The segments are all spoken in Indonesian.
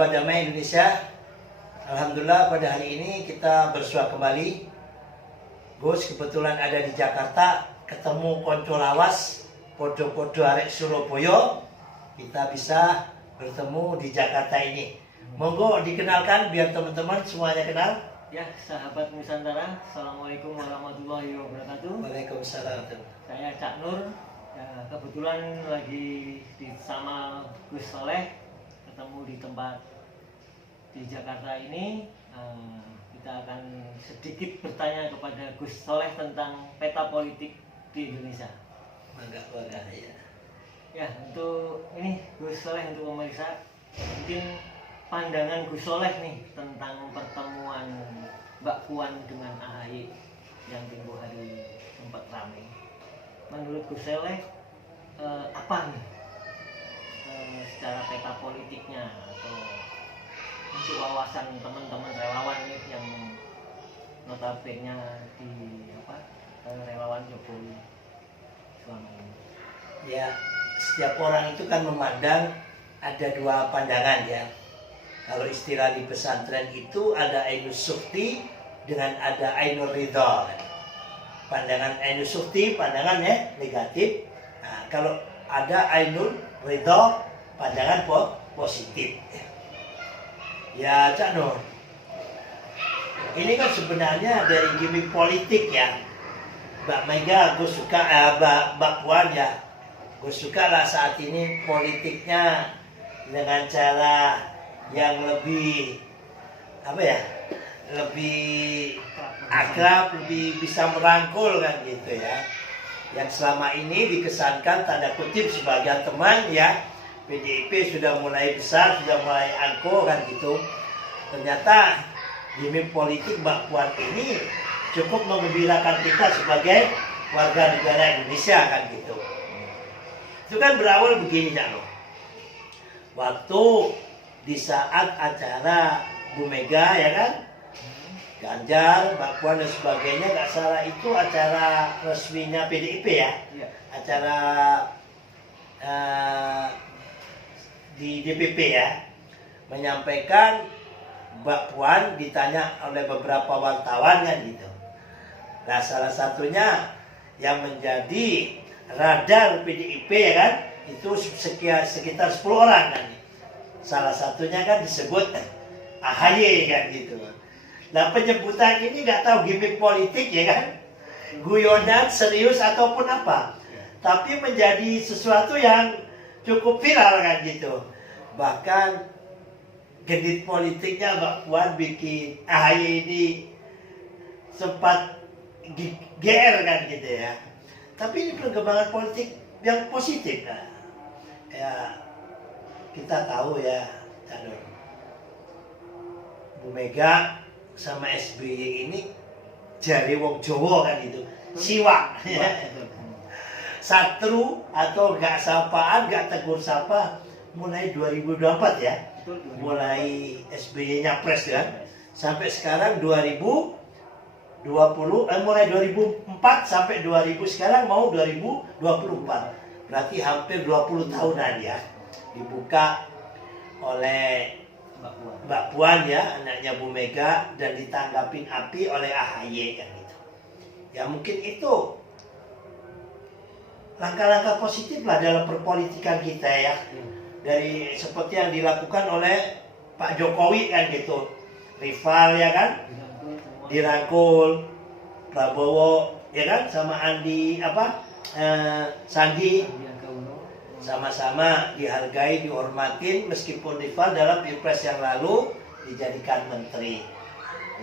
sahabat damai Indonesia, alhamdulillah pada hari ini kita bersua kembali. Gus kebetulan ada di Jakarta, ketemu konco lawas, podo-podo arek Surabaya, kita bisa bertemu di Jakarta ini. Monggo dikenalkan biar teman-teman semuanya kenal. Ya, sahabat Nusantara, Assalamualaikum warahmatullahi wabarakatuh. Waalaikumsalam. Saya Cak Nur, ya, kebetulan lagi sama Gus Soleh, ketemu di tempat di Jakarta ini. Kita akan sedikit bertanya kepada Gus Soleh tentang peta politik di Indonesia. Bangga ya. Ya, untuk ini Gus Soleh, untuk pemirsa, mungkin pandangan Gus Soleh nih tentang pertemuan Mbak Puan dengan AHY yang tempoh hari sempat ramai. Menurut Gus Soleh apa nih secara peta politiknya atau untuk wawasan teman-teman relawan nih yang notabene di relawan Jokowi selama ini? Ya, setiap orang itu kan memandang ada dua pandangan ya. Kalau istilah di pesantren itu ada Ainus Sukti dengan ada Ainur Ridho. Pandangan Ainus Sukti pandangannya negatif. Nah, kalau ada Ainur Ridho pandangan positif. Ya Cak Nur, ini kan sebenarnya dari gimmick politik ya. Mbak Mega gue suka, Mbak Puan ya, gue suka lah saat ini politiknya dengan cara yang lebih lebih akrab, lebih bisa merangkul kan gitu ya. Yang selama ini dikesankan tanda kutip sebagai teman ya, PDIP sudah mulai besar, sudah mulai angkuh kan gitu. Ternyata gimmick politik Mbak Puan ini cukup menggembirakan kita sebagai warga negara Indonesia kan gitu. Itu kan berawal begini Cak Nur. Waktu di saat acara Bu Mega ya kan, Ganjar, Mbak Puan dan sebagainya, nggak salah itu acara resminya PDIP ya, acara di DPP ya, menyampaikan Mbak Puan ditanya oleh beberapa wartawan kan gitu. Nah salah satunya yang menjadi radar PDIP ya kan, itu sekitar 10 orang kan. Salah satunya kan disebut AHY kan gitu. Nah penyebutan ini nggak tahu gimmick politik ya kan, guyonan, serius ataupun apa, tapi menjadi sesuatu yang cukup viral kan gitu. Bahkan genit politiknya Mbak Puan bikin AHY ini sempat GR kan gitu ya. Tapi ini perkembangan politik yang positif kan. Ya kita tahu ya, Bu Mega sama SBY ini jari wong Jawa kan gitu, siwak ya. Satru atau gak sapaan, gak tegur sapa mulai 2024 ya. Mulai SBY nyapres kan, sampai sekarang 2020, mulai 2004 sampai 2000 sekarang mau 2024. Berarti hampir 20 tahunan ya. Dibuka oleh Mbak Puan ya, anaknya Bu Mega, dan ditanggapin api oleh AHY kan gitu. Ya mungkin itu langkah-langkah positif lah dalam perpolitikan kita ya. Dari seperti yang dilakukan oleh Pak Jokowi kan gitu. Rival ya kan, dirangkul, Prabowo ya kan, sama Sandi, sama-sama dihargai, dihormatin meskipun rival dalam pilpres yang lalu dijadikan menteri.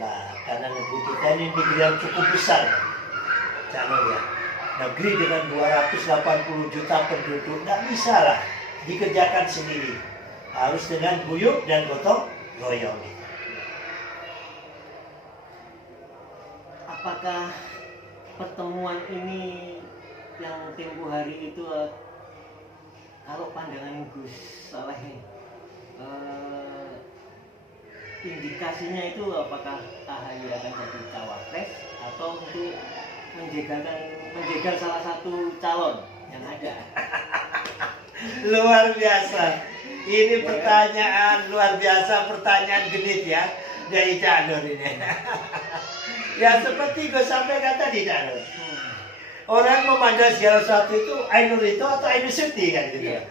Nah, karena negeri kita ini negeri yang cukup besar, Cak ya. Negeri dengan 280 juta penduduk nggak bisa lah dikerjakan sendiri. Harus dengan guyup dan gotong royong. Apakah pertemuan ini yang tempoh hari itu, kalau pandangan Gus Soleh, indikasinya itu apakah AHY akan jadi cawapres atau untuk menjegal salah satu calon yang ada? Luar biasa. Ini pertanyaan luar biasa, pertanyaan genit ya dari Cak Nur ini. Ya seperti gue sampaikan tadi Cak Nur. Orang memandang segala sesuatu itu Ainur itu atau Ainur Suti kan gitu. Iya.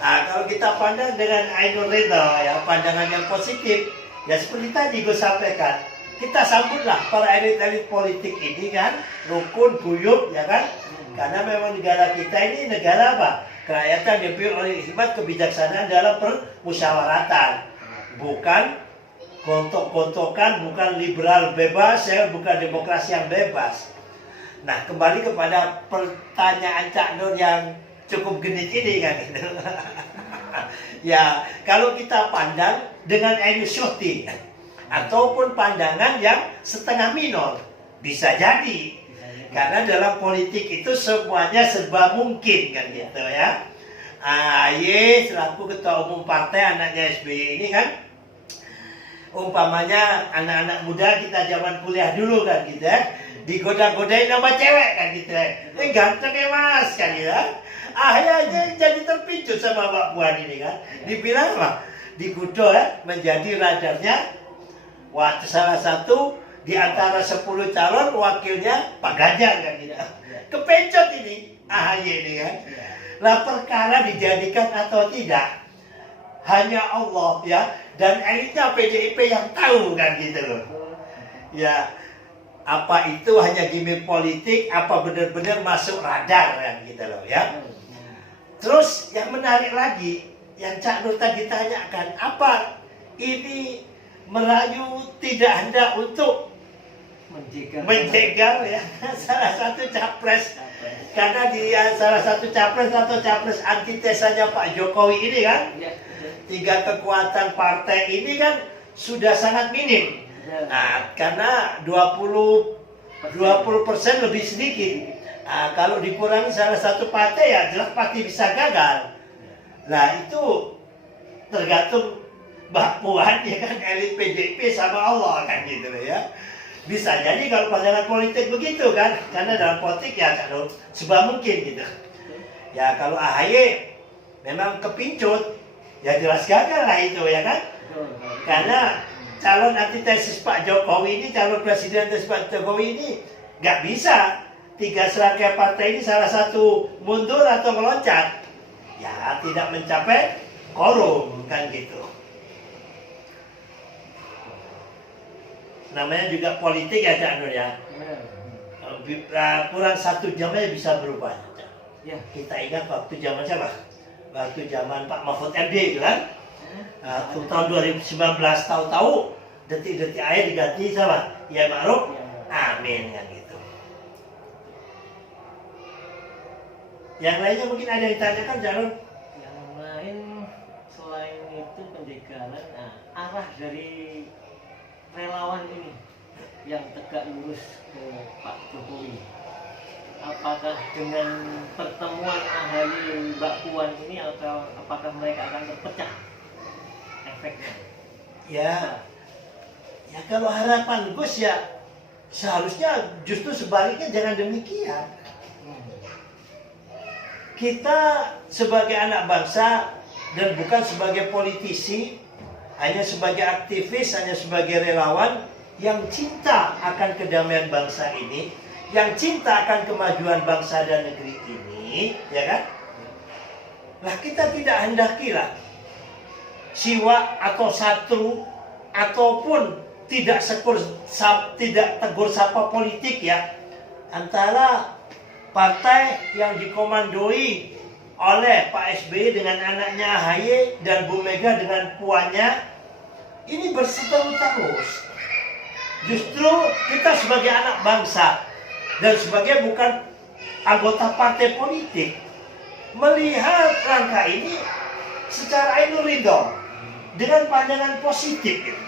Nah, kalau kita pandang dengan Ainur Ridho ya, pandangan yang positif, ya seperti tadi gue sampaikan, kita sambutlah para elit-elit politik ini kan, rukun, guyup ya kan. Karena memang negara kita ini negara apa? Kerakyatan dipimpin oleh hikmat kebijaksanaan dalam permusyawaratan. Bukan gontok-gontokan, bukan liberal bebas, ya, bukan demokrasi yang bebas. Nah, kembali kepada pertanyaan Cak Nur yang cukup genit ini kan gitu. Ya, kalau kita pandang dengan Ainur Syuhti ataupun pandangan yang setengah minor, bisa jadi. Karena dalam politik itu semuanya serba mungkin kan gitu ya. AHY selaku ketua umum partai anaknya SBY ini kan, umpamanya anak-anak muda kita zaman kuliah dulu kan gitu ya, digoda-godain sama cewek kan gitu ya. Ganteng ya mas kan gitu ya. Akhirnya jadi terpicu sama Mbak Puan ini kan. Dibilang apa? Digudo ya, menjadi radarnya salah satu di antara 10 calon wakilnya Pak Ganjar kan gitu. Kepencot ini AHY ini kan. Lah perkara dijadikan atau tidak hanya Allah ya, dan elitnya PDIP yang tahu kan gitu loh. Ya, apa itu hanya gimmick politik, apa benar-benar masuk radar kan gitu loh ya. Terus yang menarik lagi, yang Cak Nur tadi tanyakan, apa ini merayu tidak hendak untuk menjegal ya salah satu capres. Karena di salah satu capres atau capres antitesanya Pak Jokowi ini kan, tiga kekuatan partai ini kan sudah sangat minim. Nah, karena 20% lebih sedikit. Nah, kalau dikurangi salah satu partai ya jelas pasti bisa gagal. Nah, itu tergantung Mbak Puan ya kan, elit PDIP sama Allah kan gitu loh ya. Bisa jadi kalau pandangan politik begitu kan, karena dalam politik ya kalau sebab mungkin gitu. Ya kalau AHY memang kepincut, ya jelas gagal lah itu ya kan. Karena calon antitesis Pak Jokowi ini, calon presiden antitesis Pak Jokowi ini nggak bisa tiga serangkaian partai ini salah satu mundur atau meloncat, ya tidak mencapai quorum kan gitu. Namanya juga politik ya Cak Nur ya. Kurang 1 jam aja bisa berubah. Ya. Kita ingat waktu zaman siapa? Waktu zaman Pak Mahfud MD itu kan. Tahun 2019 tahu-tahu detik-detik air diganti sama Ya Ma'ruf Amin kan gitu. Yang lainnya mungkin ada yang ditanyakan Jarun? Yang lain selain itu penjegalan, arah dari relawan ini yang tegak lurus ke Pak Jokowi, apakah dengan pertemuan AHY Mbak Puan ini atau apakah mereka akan terpecah efeknya? Ya kalau harapan Gus ya seharusnya justru sebaliknya, jangan demikian. Kita sebagai anak bangsa dan bukan sebagai politisi, hanya sebagai aktivis, hanya sebagai relawan yang cinta akan kedamaian bangsa ini, yang cinta akan kemajuan bangsa dan negeri ini, ya kan? Nah, kita tidak hendakilah siwa atau satru ataupun tidak tegur sapa politik ya antara partai yang dikomandoi oleh Pak SBY dengan anaknya AHY dan Bu Mega dengan puannya, ini berseteru terus. Justru kita sebagai anak bangsa dan sebagai bukan anggota partai politik melihat langkah ini secara Ainur Ridho dengan pandangan positif gitu.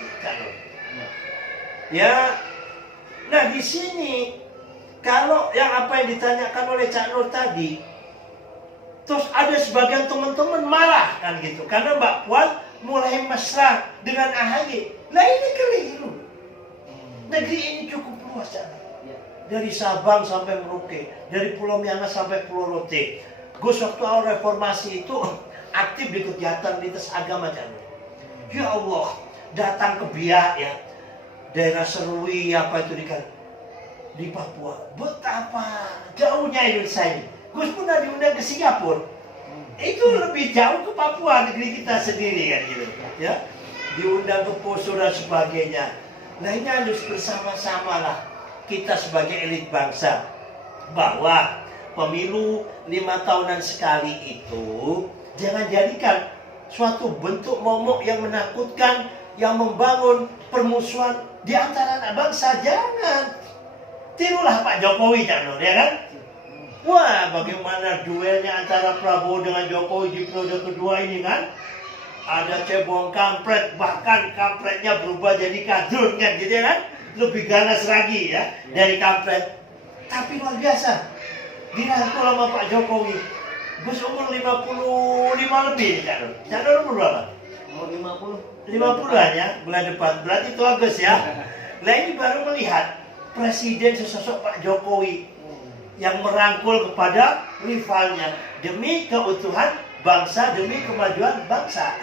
Ya, nah di sini kalau yang apa yang ditanyakan oleh Cak Nur tadi, terus ada sebagian teman-teman marah kan gitu, karena Mbak Puan mulai mesra dengan AHY. Lah ini keliru. Negeri ini cukup luas Cak. Dari Sabang sampai Merauke, dari Pulau Miangas sampai Pulau Rote. Gus waktu awal reformasi itu aktif di kegiatan lintas agama Cak Nur. Ya Allah, datang ke Biak ya, daerah Serui apa itu di Papua. Betapa jauhnya Indonesia ini. Gus pernah diundang ke Singapura. Itu lebih jauh ke Papua, negeri kita sendiri kan gitu. Ya, diundang ke Poso dan sebagainya. Nah ini harus bersama-sama lah kita sebagai elit bangsa bahwa pemilu 5 tahunan sekali itu jangan jadikan suatu bentuk momok yang menakutkan, yang membangun permusuhan di antara anak bangsa. Jangan. Tirulah Pak Jokowi Cak Nur, ya kan? Wah, bagaimana duelnya antara Prabowo dengan Jokowi di periode kedua ini kan? Ada cebong kampret, bahkan kampretnya berubah jadi kadrun kan gitu ya kan? Lebih ganas lagi ya dari kampret. Tapi luar biasa. Dirangkul sama Pak Jokowi. Gus umur 55 lebih nih Cak Nur. Cak Nur umur berapa? Umur 50. 50-an ya, bulan depan. Berarti itu Agus ya. Nah ini baru melihat presiden sesosok Pak Jokowi yang merangkul kepada rivalnya demi keutuhan bangsa, demi kemajuan bangsa.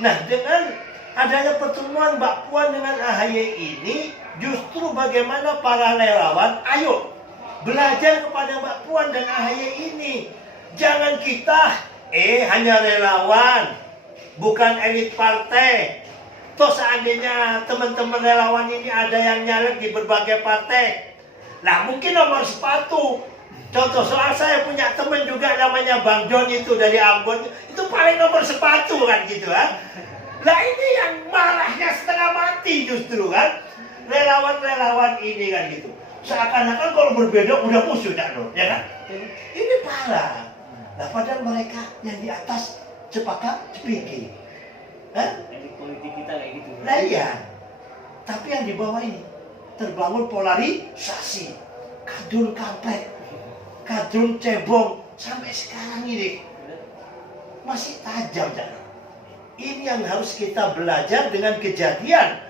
Nah dengan adanya pertemuan Mbak Puan dengan AHY ini, justru bagaimana para relawan, ayo belajar kepada Mbak Puan dan AHY ini. Jangan kita hanya relawan, bukan elit partai. Toh seandainya teman-teman relawan ini ada yang nyalek di berbagai partai, lah mungkin nomor sepatu. Contoh soal saya punya teman juga namanya Bang John itu dari Ambon, itu paling nomor sepatu kan gitu kan. Lah ini yang marahnya setengah mati justru kan. Relawan-relawan ini kan gitu. Seakan-akan kalau berbeda udah musuh Cak Nur, ya kan? Ini parah. Nah padahal mereka yang di atas cepaka cepiki. Elit politik kita kayak gitu. Nah iya. Tapi yang di bawah ini terbangun polarisasi, kadrun kampret, kadrun cebong, sampai sekarang ini masih tajam Cak. Ini yang harus kita belajar dengan kejadian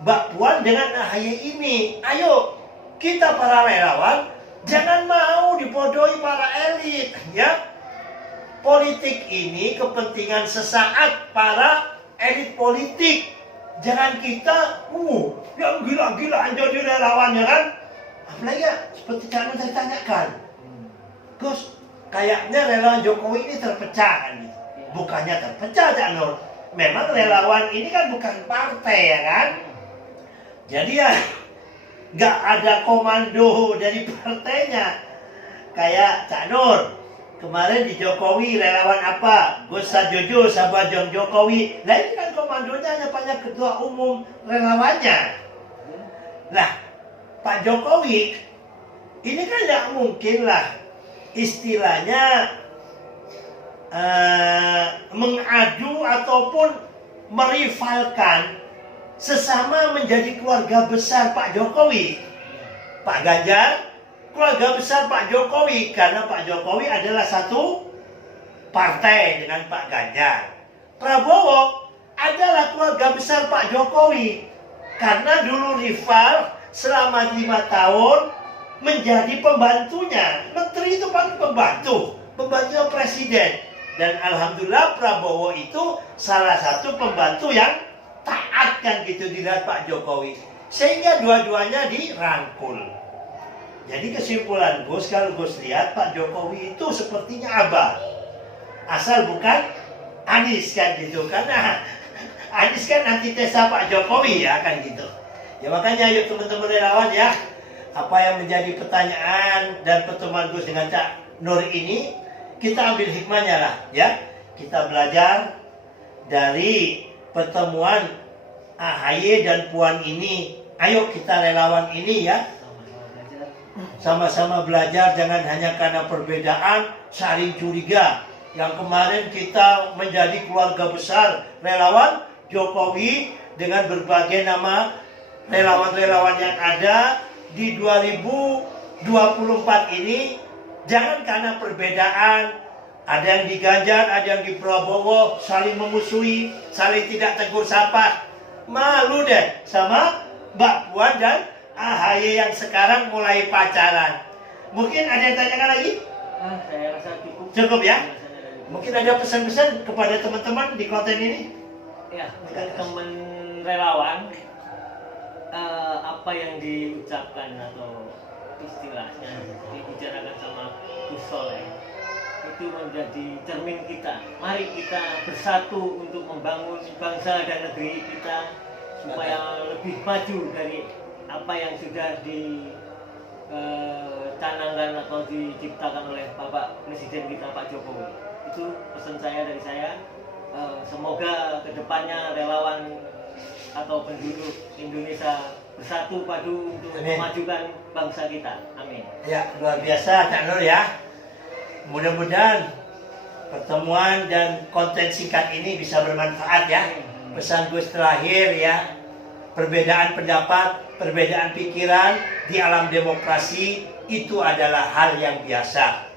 Mbak Puan dengan AHY ini. Ayo kita para relawan jangan mau dibodohi para elit ya. Politik ini kepentingan sesaat para elit politik. Jangan kita yang gila-gilaan jadi relawan ya kan. Apalagi ya, seperti Cak Nur saya tanyakan, Gus, kayaknya relawan Jokowi ini terpecah kan gitu. Bukannya terpecah Cak Nur, memang relawan ini kan bukan partai ya kan. Jadi ya gak ada komando dari partainya. Kayak Cak Nur kemarin di Jokowi relawan apa? Gus Sajojo Sabajong Jokowi. Nah ini kan komandonya hanya ketua umum relawannya. Nah Pak Jokowi ini kan tidak mungkin lah istilahnya mengadu ataupun merivalkan sesama menjadi keluarga besar Pak Jokowi. Pak Ganjar keluarga besar Pak Jokowi, karena Pak Jokowi adalah satu partai dengan Pak Ganjar. Prabowo adalah keluarga besar Pak Jokowi, karena dulu rival selama 5 tahun menjadi pembantunya. Menteri itu kan pembantu presiden. Dan alhamdulillah Prabowo itu salah satu pembantu yang taat kan gitu dilihat Pak Jokowi. Sehingga dua-duanya dirangkul. Jadi kesimpulan Gus, kalau Gus lihat Pak Jokowi itu sepertinya abah. Asal bukan Anies kan gitu. Karena Anies kan antitesa Pak Jokowi ya kan gitu. Ya makanya yuk teman-teman relawan ya. Apa yang menjadi pertanyaan dan pertemuan Gus dengan Cak Nur ini, kita ambil hikmahnya lah ya. Kita belajar dari pertemuan AHY dan Puan ini. Ayo kita relawan ini ya. Sama-sama belajar, jangan hanya karena perbedaan saling curiga. Yang kemarin kita menjadi keluarga besar relawan Jokowi dengan berbagai nama relawan-relawan yang ada di 2024 ini. Jangan karena perbedaan, ada yang di Ganjar, ada yang di Prabowo, saling memusuhi, saling tidak tegur sapa. Malu deh sama Mbak Puan dan AHY yang sekarang mulai pacaran. Mungkin ada yang tanyakan lagi? Saya rasa cukup. Cukup ya? Mungkin ada pesan-pesan kepada teman-teman di konten ini? Ya, untuk teman relawan, apa yang diucapkan atau istilahnya dibicarakan sama Gus Soleh itu menjadi cermin kita. Mari kita bersatu untuk membangun bangsa dan negeri kita supaya lebih maju dari apa yang sudah dicanangkan atau diciptakan oleh Bapak Presiden kita Pak Jokowi. Itu pesan saya dari saya. Semoga kedepannya relawan atau penduduk Indonesia bersatu padu untuk memajukan bangsa kita. Amin. Ya, luar biasa Cak Nur ya. Mudah-mudahan pertemuan dan konten singkat ini bisa bermanfaat ya. Pesan Gus terakhir ya, perbedaan pendapat, perbedaan pikiran di alam demokrasi itu adalah hal yang biasa.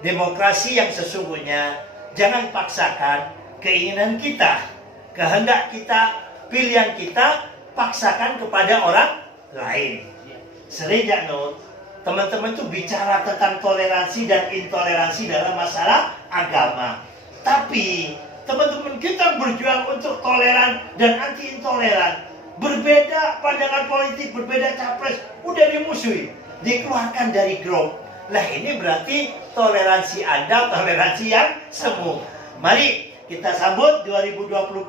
Demokrasi yang sesungguhnya jangan paksakan keinginan kita, kehendak kita, pilihan kita, paksakan kepada orang lain. Sering Cak Nur, teman-teman tuh bicara tentang toleransi dan intoleransi dalam masalah agama. Tapi teman-teman kita berjuang untuk toleran dan anti intoleran. Berbeda pandangan politik, berbeda capres, udah dimusuhi, dikeluarkan dari grup. Lah ini berarti toleransi Anda, toleransi yang semu. Mari kita sambut 2024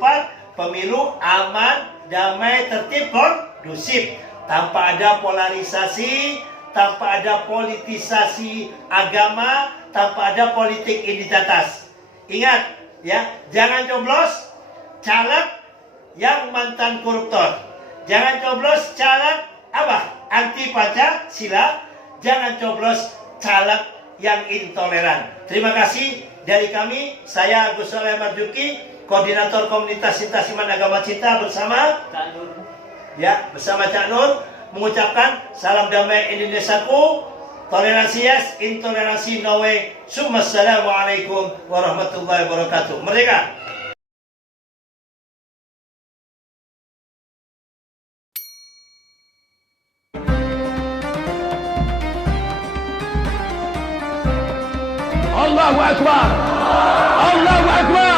pemilu aman, damai, tertib, kondusif, tanpa ada polarisasi, tanpa ada politisasi agama, tanpa ada politik identitas. Ingat ya, jangan coblos caleg yang mantan koruptor. Jangan coblos caleg anti Pancasila. Jangan coblos caleg yang intoleran. Terima kasih dari kami. Saya Gus Soleh Marzuki, Koordinator Komunitas Cinta Iman Agama Cinta bersama Cak Nur. Ya, bersama Cak Nur mengucapkan salam damai Indonesiaku, toleransi yes, intoleransi no way. Assalamualaikum warahmatullahi wabarakatuh. Merdeka. Allahu Akbar. Allahu Akbar.